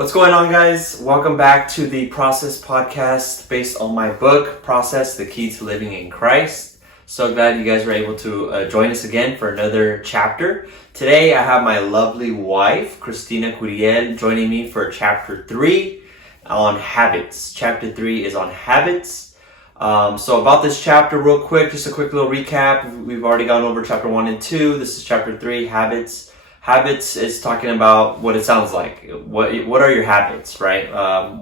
What's going on, guys? Welcome back to the Process Podcast based on my book, Process, The Key to Living in Christ. So glad you guys were able to join us again for another chapter. Today, I have my lovely wife, Christina Curiel, joining me for chapter 3 on habits. Chapter 3 is on habits. So about this chapter, real quick, just a quick little recap. We've already gone over chapter 1 and 2. This is chapter 3, habits. Habits is talking about what it sounds like. What are your habits, right?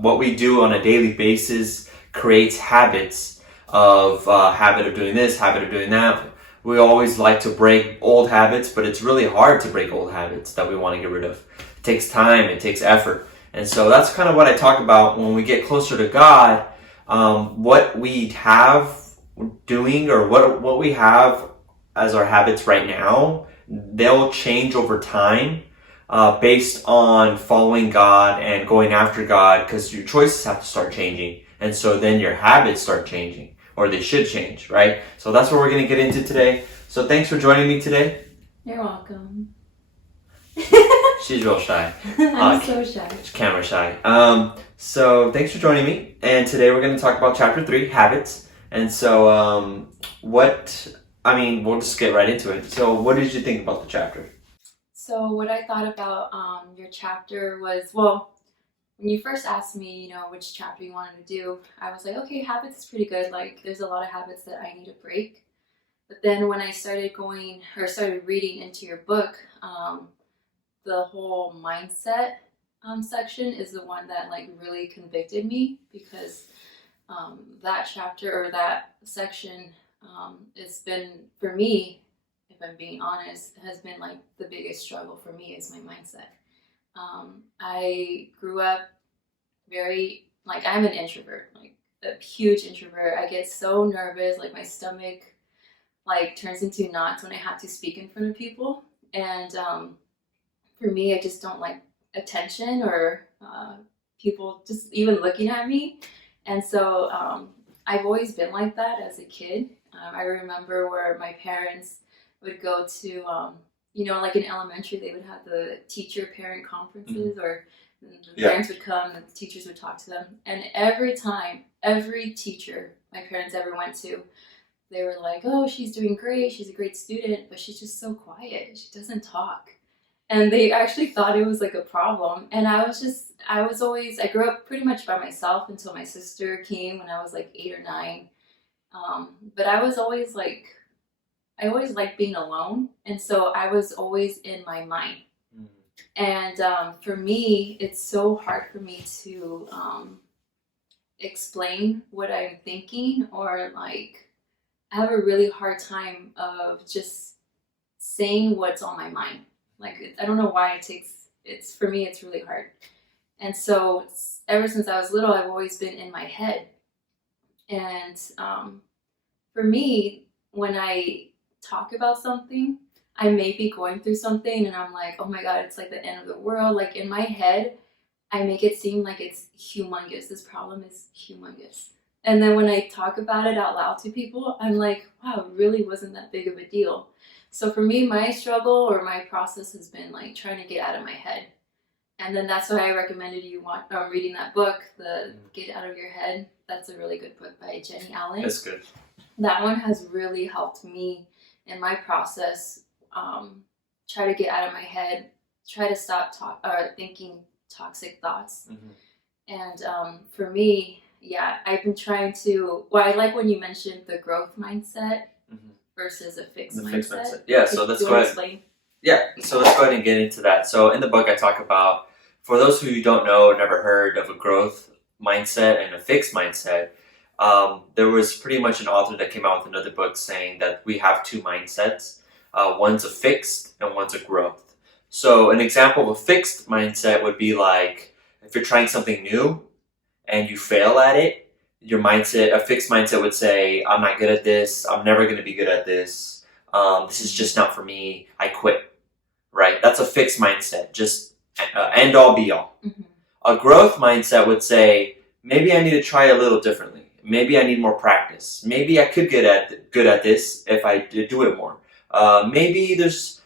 What we do on a daily basis creates habits of habit of doing this, habit of doing that. We always like to break old habits, but it's really hard to break old habits that we want to get rid of. It takes time, it takes effort. And so that's kind of what I talk about when we get closer to God, what we have doing or what we have as our habits right now. They'll change over time based on following God and going after God, because your choices have to start changing. And so then your habits start changing, or they should change, right? So that's what we're going to get into today. So thanks for joining me today. You're welcome. She's real shy. I'm so shy. She's camera shy. So thanks for joining me. And today we're going to talk about chapter 3, habits. And so we'll just get right into it. So what did you think about the chapter? So what I thought about your chapter was, well, when you first asked me, which chapter you wanted to do, I was like, okay, habits is pretty good. Like, there's a lot of habits that I need to break. But then when I started reading into your book, the whole mindset section is the one that really convicted me, because that chapter or that section, it's been, for me, if I'm being honest, has been the biggest struggle for me is my mindset. I grew up I'm an introvert, a huge introvert. I get so nervous, my stomach turns into knots when I have to speak in front of people. And for me, I just don't like attention or people just even looking at me. And so I've always been like that as a kid. I remember where my parents would go to, in elementary, they would have the teacher-parent conferences, or the parents would come and the teachers would talk to them. And every time, every teacher my parents ever went to, they were like, oh, she's doing great, she's a great student, but she's just so quiet, she doesn't talk. And they actually thought it was a problem. And I grew up pretty much by myself until my sister came when I was 8 or 9. But I was always I always liked being alone. And so I was always in my mind. And for me, it's so hard for me to explain what I'm thinking, or I have a really hard time of just saying what's on my mind. I don't know why for me, it's really hard. And so ever since I was little, I've always been in my head. And for me, when I talk about something, I may be going through something and I'm like, oh my God, it's the end of the world. In my head, I make it seem like it's humongous. This problem is humongous. And then when I talk about it out loud to people, I'm like, wow, it really wasn't that big of a deal. So for me, my struggle or my process has been trying to get out of my head. And then that's why I recommended you reading that book, the Get Out of Your Head. That's a really good book by Jenny Allen. That's good. That one has really helped me in my process. Try to get out of my head, try to stop thinking toxic thoughts. And for me, I've been trying to, I like when you mentioned the growth mindset versus a fixed mindset. Yeah, so let's go ahead. Explain? Yeah, so let's go ahead and get into that. So in the book, I talk about, for those who don't know, never heard of a growth mindset and a fixed mindset, there was pretty much an author that came out with another book saying that we have two mindsets. One's a fixed and one's a growth. So an example of a fixed mindset would be if you're trying something new and you fail at it, a fixed mindset would say, I'm not good at this, I'm never going to be good at this, this is just not for me, I quit, right? That's a fixed mindset, just end all be all. A growth mindset would say, maybe I need to try a little differently. Maybe I need more practice. Maybe I could get good at this if I do it more. Maybe there's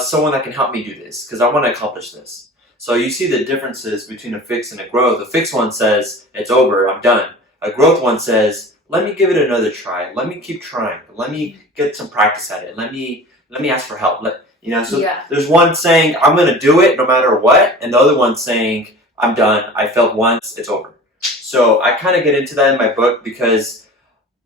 someone that can help me do this because I want to accomplish this. So you see the differences between a fix and a growth. A fixed one says, it's over, I'm done. A growth one says, let me give it another try. Let me keep trying. Let me get some practice at it. Let me ask for help. There's one saying, I'm going to do it no matter what. And the other one saying, I'm done. I failed once. It's over. So I kind of get into that in my book because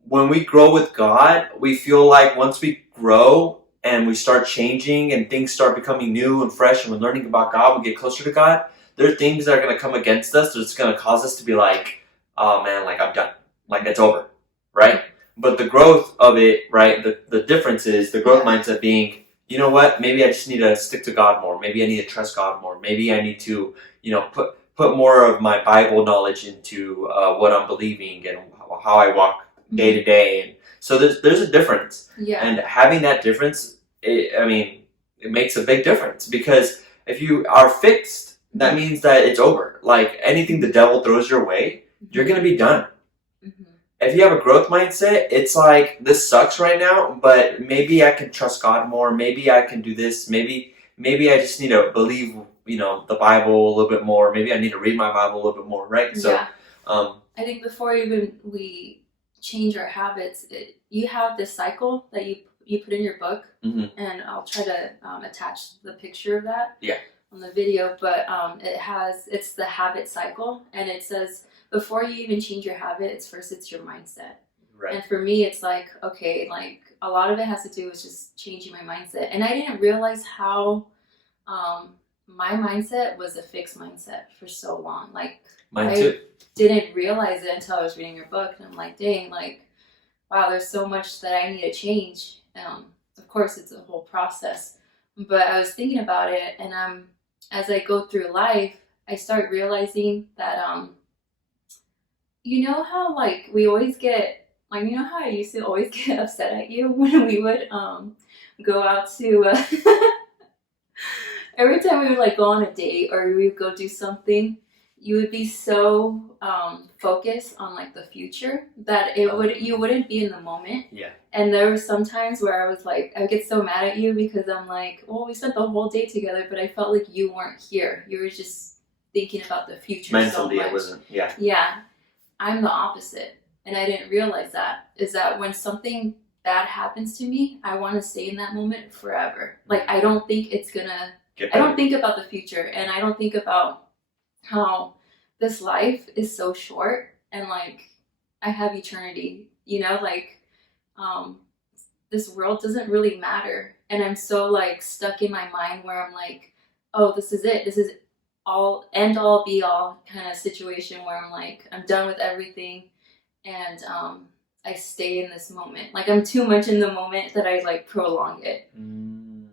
when we grow with God, we feel like once we grow and we start changing and things start becoming new and fresh and we're learning about God, we get closer to God, there are things that are going to come against us that's going to cause us to be like, oh man, like I'm done. Like it's over, right? But the growth of it, right, the difference is the growth mindset being, you know what, maybe I just need to stick to God more. Maybe I need to trust God more. Maybe I need to, put more of my Bible knowledge into what I'm believing and how I walk day to day. And so there's a difference. Yeah. And having that difference, it makes a big difference because if you are fixed, that means that it's over. Like anything the devil throws your way, you're going to be done. If you have a growth mindset, it's like, this sucks right now, but maybe I can trust God more. Maybe I can do this. Maybe I just need to believe, the Bible a little bit more. Maybe I need to read my Bible a little bit more, right? So, I think before even we change our habits, you have this cycle that you put in your book, and I'll try to attach the picture of that on the video, but it's the habit cycle, and it says, before you even change your habit, it's your mindset. Right. And for me, it's like, okay, like a lot of it has to do with just changing my mindset. And I didn't realize how my mindset was a fixed mindset for so long. Like mine too. Didn't realize it until I was reading your book, and I'm like, dang, like, wow, there's so much that I need to change. Of course, it's a whole process, but I was thinking about it, and as I go through life, I start realizing that you know how like we always get like, you know how I used to always get upset at you when we would go out to every time we would like go on a date or we would go do something, you would be so focused on like the future that you wouldn't be in the moment. Yeah. And there were some times where I was like, I would get so mad at you because I'm like, well, we spent the whole day together, but I felt like you weren't here. You were just thinking about the future. Mentally, so much. It wasn't. Yeah. Yeah. I'm the opposite. And I didn't realize that. Is that when something bad happens to me, I want to stay in that moment forever. Like, I don't think it's gonna, I don't think about the future, and I don't think about how this life is so short, and like, I have eternity, like, this world doesn't really matter. And I'm so like stuck in my mind where I'm like, oh, this is it. This is end all be all kind of situation where I'm like, I'm done with everything, and I stay in this moment. Like, I'm too much in the moment that I like prolong it. And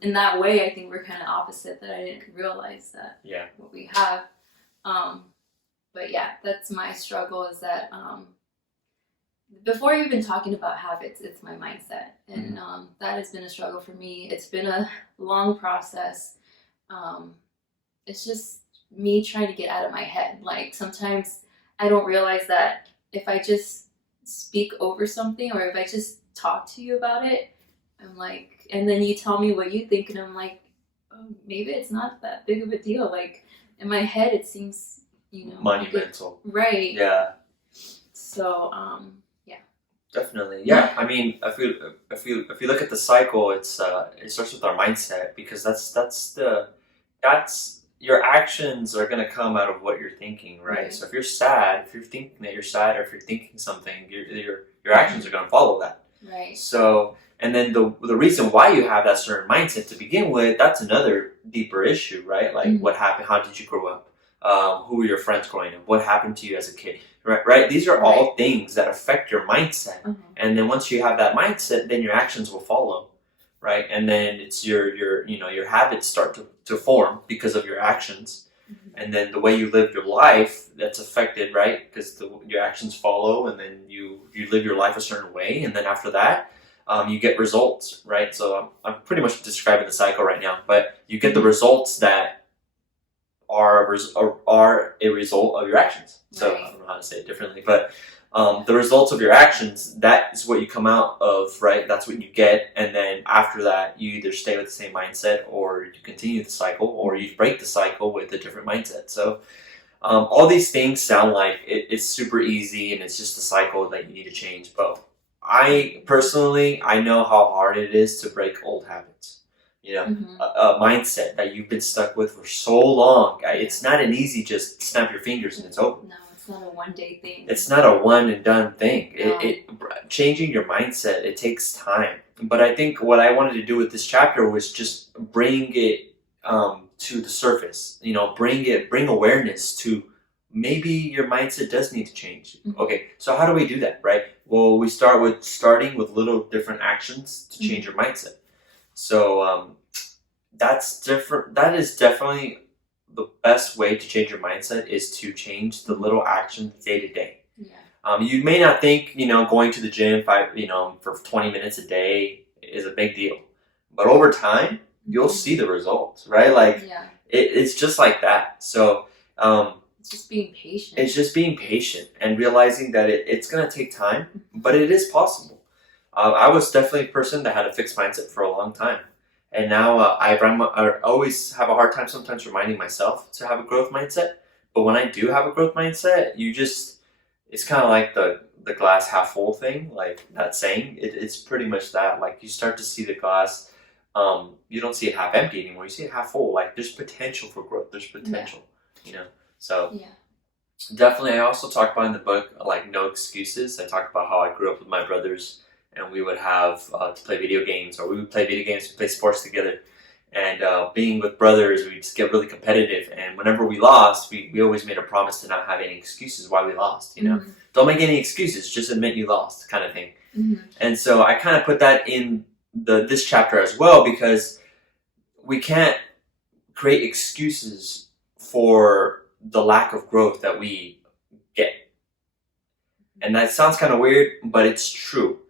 in that way, I think we're kind of opposite, that I didn't realize that what we have. But yeah, that's my struggle, is that before even talking about habits, it's my mindset. And that has been a struggle for me. It's been a long process. It's just me trying to get out of my head. Like, sometimes I don't realize that if I just speak over something, or if I just talk to you about it, I'm like, and then you tell me what you think, and I'm like, oh, maybe it's not that big of a deal. Like, in my head, it seems, monumental. Right. Yeah. So, yeah. Definitely. Yeah. I mean, if you look at the cycle, it starts with our mindset, because that's your actions are going to come out of what you're thinking, right? So if you're sad, if you're thinking that you're sad, or if you're thinking something, your actions are going to follow that. Right. So, and then the reason why you have that certain mindset to begin with, that's another deeper issue, right? Like, what happened? How did you grow up? Who were your friends growing up? What happened to you as a kid? Right? These are all things that affect your mindset. And then once you have that mindset, then your actions will follow. Right, and then it's your habits start to form because of your actions, and then the way you live your life, that's affected, right? Because your actions follow, and then you live your life a certain way, and then after that, you get results, right? So I'm pretty much describing the cycle right now, but you get the results that are a result of your actions. So I don't know how to say it differently, but The results of your actions, that is what you come out of, right? That's what you get. And then after that, you either stay with the same mindset or you continue the cycle or you break the cycle with a different mindset. So all these things sound like it's super easy and it's just a cycle that you need to change. But I personally, I know how hard it is to break old habits. You know, Mm-hmm. a mindset that you've been stuck with for so long. It's not an easy just snap your fingers and it's over. No, it's not a one-day thing. It's not a one and done thing. No. Changing your mindset, it takes time. But I think what I wanted to do with this chapter was just bring it to the surface. You know, bring awareness to maybe your mindset does need to change. Mhm. Okay, so how do we do that, right? Well, we starting with little different actions to change your mindset. So that's different. That is definitely the best way to change your mindset is to change the little actions day to day. Yeah. You may not think, going to the gym for 20 minutes a day is a big deal, but over time you'll see the results, right? Like Yeah. it's just like that. So It's just being patient. it's just being patient and realizing that it's going to take time, but it is possible. I was definitely a person that had a fixed mindset for a long time. And now I always have a hard time sometimes reminding myself to have a growth mindset. But when I do have a growth mindset, it's kind of like the glass half full thing, like that saying. It's pretty much that. Like you start to see the glass, you don't see it half empty anymore. You see it half full. Like there's potential for growth. There's potential, So Yeah. definitely, I also talk about in the book, like no excuses. I talk about how I grew up with my brothers and we would have to play video games, or we would play video games, we play sports together. And being with brothers, we just get really competitive. And whenever we lost, we always made a promise to not have any excuses why we lost. Don't make any excuses, just admit you lost, kind of thing. Mm-hmm. And so I kind of put that in this chapter as well, because we can't create excuses for the lack of growth that we get. And that sounds kind of weird, but it's true.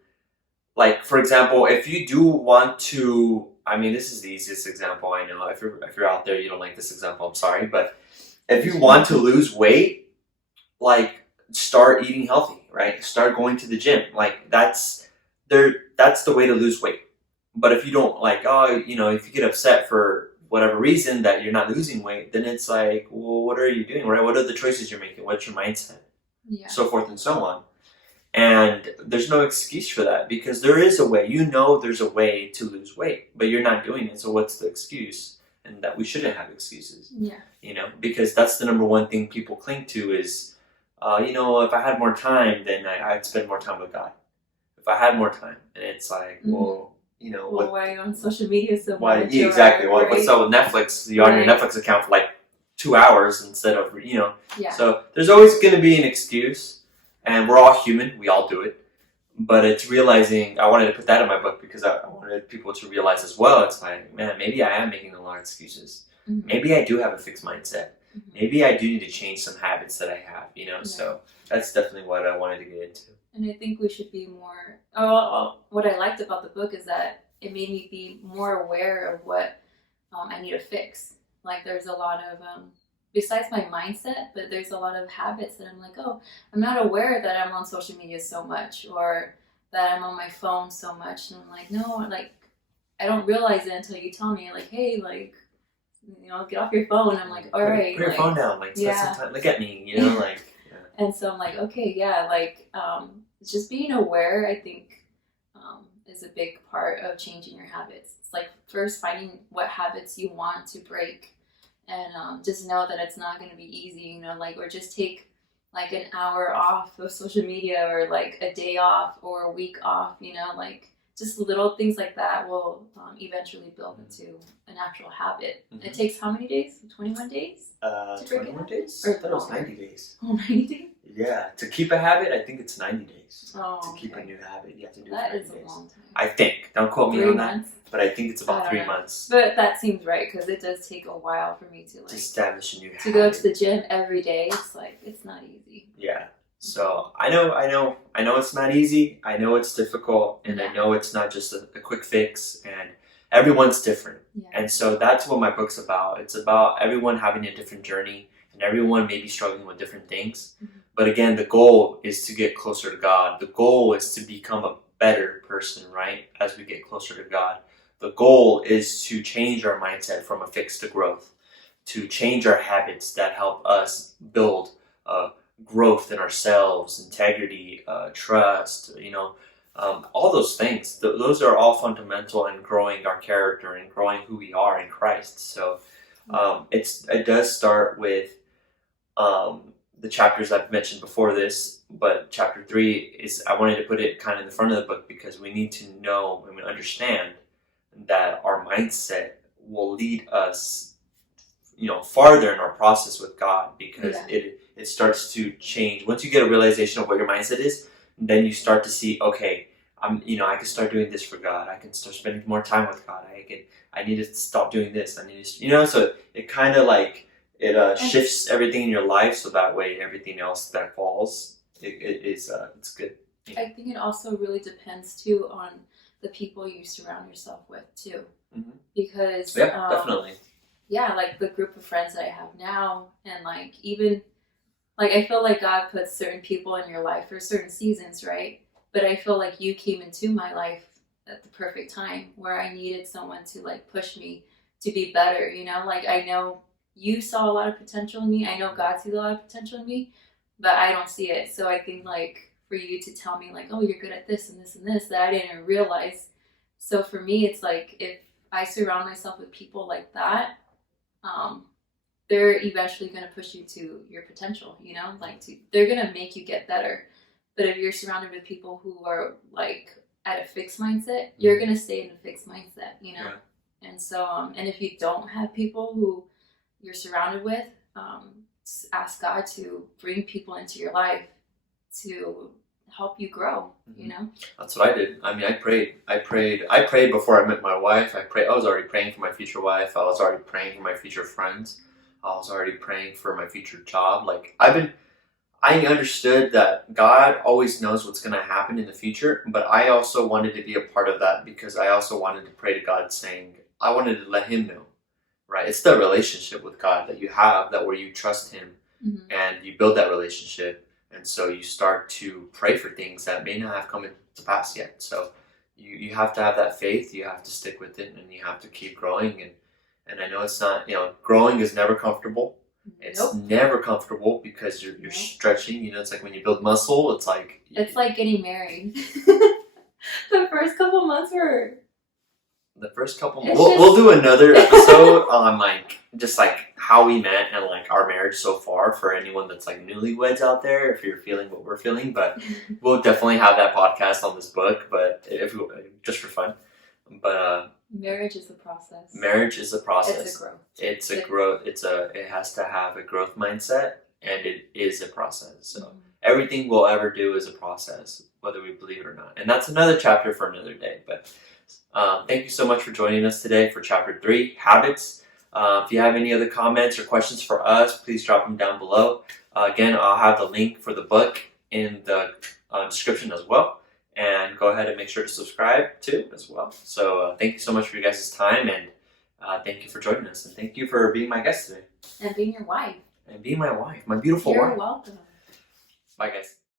Like, for example, if you do want to, this is the easiest example I know. If you're out there, you don't like this example, I'm sorry. But if you want to lose weight, like, start eating healthy, right? Start going to the gym. Like, that's the way to lose weight. But if you don't if you get upset for whatever reason that you're not losing weight, then it's like, well, what are you doing, right? What are the choices you're making? What's your mindset? Yeah. So forth and so on. And there's no excuse for that, because there is a way. There's a way to lose weight, but you're not doing it. So what's the excuse? And that we shouldn't have excuses. Yeah. Because that's the number one thing people cling to is, if I had more time, then I'd spend more time with God. If I had more time. And it's like, well, why are you on social media so why, much? yeah, exactly. Right? What's up with Netflix? You're on your Netflix account for like 2 hours instead of, Yeah. So there's always going to be an excuse. And we're all human. We all do it. But it's realizing, I wanted to put that in my book because I wanted people to realize as well, it's like, man, maybe I am making a lot of excuses. Mm-hmm. Maybe I do have a fixed mindset. Mm-hmm. Maybe I do need to change some habits that I have, So that's definitely what I wanted to get into. And I think we should be more, what I liked about the book is that it made me be more aware of what I need to fix. Like there's a lot of, besides my mindset, but there's a lot of habits that I'm like, I'm not aware that I'm on social media so much, or that I'm on my phone so much. And I'm like, no, like, I don't realize it until you tell me, like, hey, like, get off your phone. I'm like, all right. Put your phone down. Like, spend some time, look at me, like. Yeah. And so I'm like, okay, yeah, like, it's just being aware, I think, is a big part of changing your habits. It's like first finding what habits you want to break. And just know that it's not going to be easy, or just take like an hour off of social media, or like a day off or a week off, just little things like that will eventually build into an actual habit. Mm-hmm. It takes how many days? 21 days? 21 days? Or I thought it was 90 days. Oh, 90 days? Yeah. To keep a habit, I think it's 90 days. Oh, to keep a new habit, you have to do that. That is days. A long time. I think. Don't quote me 3 on months? that. But I think it's about 3 months. But that seems right, because it does take a while for me to establish a new habit. To go to the gym every day. It's like, it's not easy. Yeah. So I know it's not easy. I know it's difficult, and I know it's not just a quick fix, and everyone's different. Yeah. And so that's what my book's about. It's about everyone having a different journey, and everyone may be struggling with different things. Mm-hmm. But again, the goal is to get closer to God. The goal is to become a better person, right? As we get closer to God. The goal is to change our mindset from a fix to growth, to change our habits that help us build growth in ourselves, integrity, trust, all those things. Those are all fundamental in growing our character and growing who we are in Christ. So it does start with the chapters I've mentioned before this, but chapter 3 is, I wanted to put it kind of in the front of the book because we need to know and we understand that our mindset will lead us, farther in our process with God, because it starts to change. Once you get a realization of what your mindset is, then you start to see, okay, I can start doing this for God. I can start spending more time with God. I need to stop doing this. I need to, so it kind of like, it shifts everything in your life, so that way everything else that falls, it's good. I think it also really depends too on the people you surround yourself with too, because definitely. Yeah, like the group of friends that I have now, and like even like I feel like God puts certain people in your life for certain seasons, right? But I feel like you came into my life at the perfect time where I needed someone to like push me to be better, like I know you saw a lot of potential in me. I know God sees a lot of potential in me, but I don't see it. So I think like for you to tell me like, oh, you're good at this and this and this, that I didn't realize. So for me, it's like if I surround myself with people like that, they're eventually going to push you to your potential, they're going to make you get better. But if you're surrounded with people who are like at a fixed mindset, you're going to stay in a fixed mindset, Yeah. And so, and if you don't have people who you're surrounded with, ask God to bring people into your life to help you grow, That's what I did. I mean, I prayed before I met my wife. I was already praying for my future wife. I was already praying for my future friends. I was already praying for my future job. Like I understood that God always knows what's going to happen in the future, but I also wanted to be a part of that because I also wanted to pray to God saying, I wanted to let him know, right? It's the relationship with God that you have, that where you trust him and you build that relationship. And so you start to pray for things that may not have come into pass yet. So you have to have that faith, you have to stick with it, and you have to keep growing. And I know it's not, growing is never comfortable. It's never comfortable because you're stretching. It's like when you build muscle, it's like getting married. The first couple months were. The first couple months. We'll do another episode on just how we met and our marriage so far for anyone that's newlyweds out there. If you're feeling what we're feeling, but we'll definitely have that podcast on this book. But just for fun, but. Marriage is a process. Marriage is a process. It's a growth. It's a growth. It has to have a growth mindset, and it is a process. So everything we'll ever do is a process, whether we believe it or not. And that's another chapter for another day. But thank you so much for joining us today for chapter 3, habits. If you have any other comments or questions for us, please drop them down below. Again, I'll have the link for the book in the description as well. And go ahead and make sure to subscribe too as well. So thank you so much for your guys' time, and thank you for joining us, and thank you for being my guest today. And being your wife. And being my wife, my beautiful wife. You're welcome. Bye guys.